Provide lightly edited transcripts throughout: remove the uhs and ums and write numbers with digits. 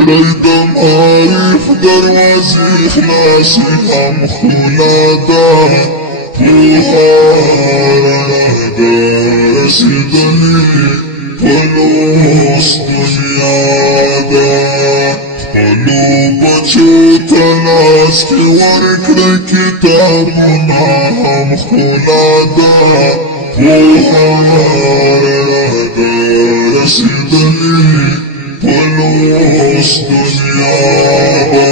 کړی د معارف دروازې خلاصې هم ښکلا ده پوهه رڼا ده رسېدلې په لوست دنیا ده خپلو بچو ته لاس کې ورکړه کتابونه هم ښکلا ده پوهه رڼا ده رسېدلې په لوست دنیا ده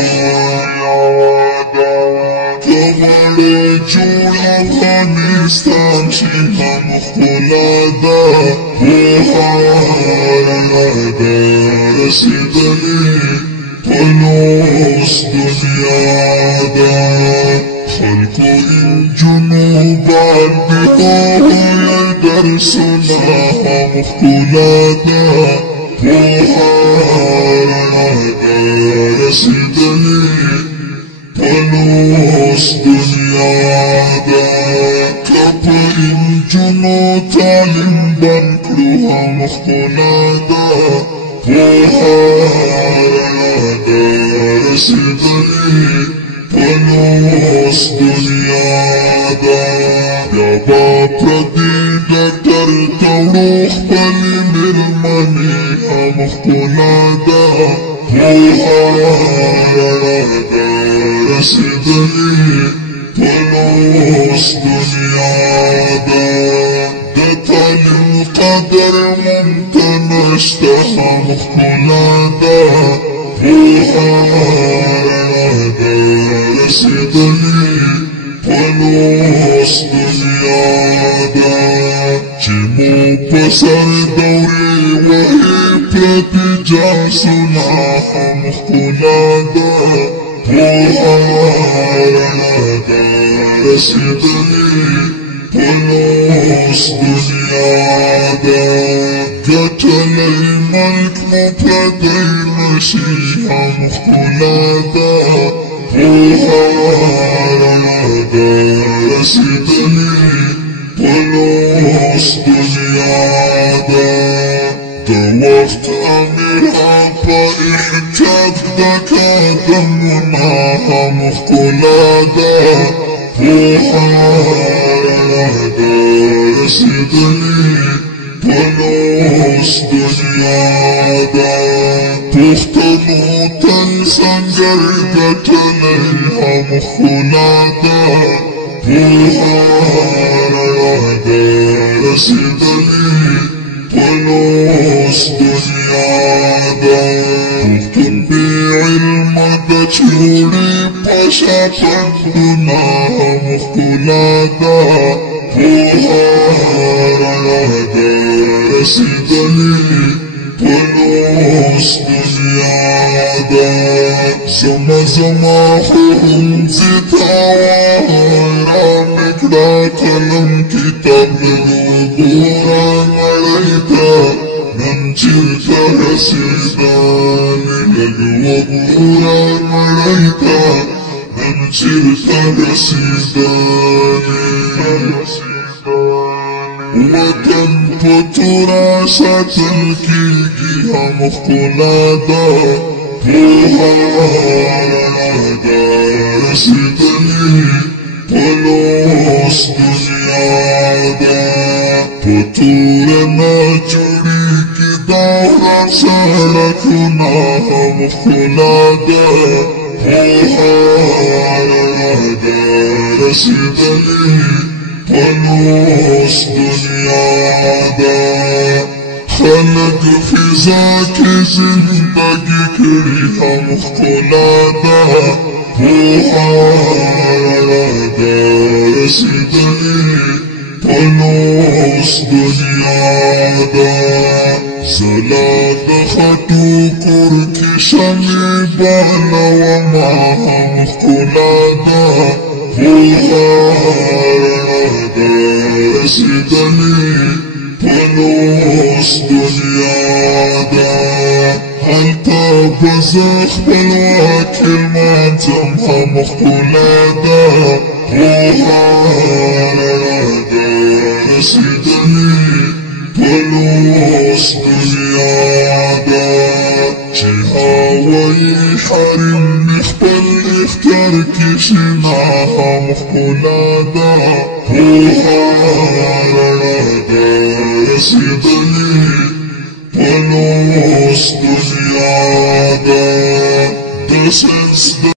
که غواړې جوړ افغانستان چې هم ښکلا ده پوهه رڼا ده رسېدلې په لوست دنیا ده خلکو نجونو باندې هغوی درسونه هم ښکلا ده پوهه رڼا ده رسېدلې په لوست دنیا ده که په نجونو تعلیم بند کړو هم ښکلا ده پوهه رڼا ده رسېدلې په لوست دنیا ده بیا به پردي ډاکټر ته وړو خپلې مېرمنې هم ښکلا ده پوهه رڼا ده رسېدلې په لوست دنیا ده د تعلیم قدر مونته نشته هم ښکلا ده پوهه رڼا ده رسېدلې په لوست دنیا ده چې مو په سر دورې وهي پرتې جاسونه هم ښکلا ده پوهه رڼا ده رسېدلې په لوست دنیا ده ګټلی ملک مو پردی نشي هم ښکلا ده پوهه رڼا ده رسېدلې په لوست دنیا ده د وخت امیر هم په احتیاط د قدمونه هم ښکلا ده پوهه رڼا ده رسېدلې په لوست دنیا ده پښتنو تن سنګر ګټلی هم ښکلا ده پوهه رڼا ده رسېدلې په لوست دنیا ده پښتون بې علمه ده چې وړي په شاپنډونه هم ښکلا ده پوهه رڼا ده رسېدلې په لوست دنیا ده زما ښوونځي ته رامې کړه قلم کتاب لږ وګوره نړۍ ته نن چېرته رسېدلې لږ وګوره نړۍ ته نن چېرته رسېدلې وطن په توره ساتل کېږي هم ښکلا ده پوهه رڼا ده رسېدلې په لوست دنیا ده په توره نه جوړېږي دا وران سړکونه هم ښکلا ده پوهه رڼا ده رسېدلې په لوست دنیا ده خلک فضا کې زندګي کړي هم ښکلا ده پوهه رڼا ده رسېدلې په لوست دنیا ده زلا د خټو کور کې شمعې بلومه هم ښکلا ده پوهه رڼا ده رسېدلې په لوست دنیا ده هلته به زه خپلواک لمانځم هم ښکلا ده پوهه رڼا ده رسېدلې په لوست دنیا ده چې وای حریم خپل اختیار کې شنا هم ښکلا ده پوهه رڼا ده رسېدلې په لوست دنیا ده د ساینس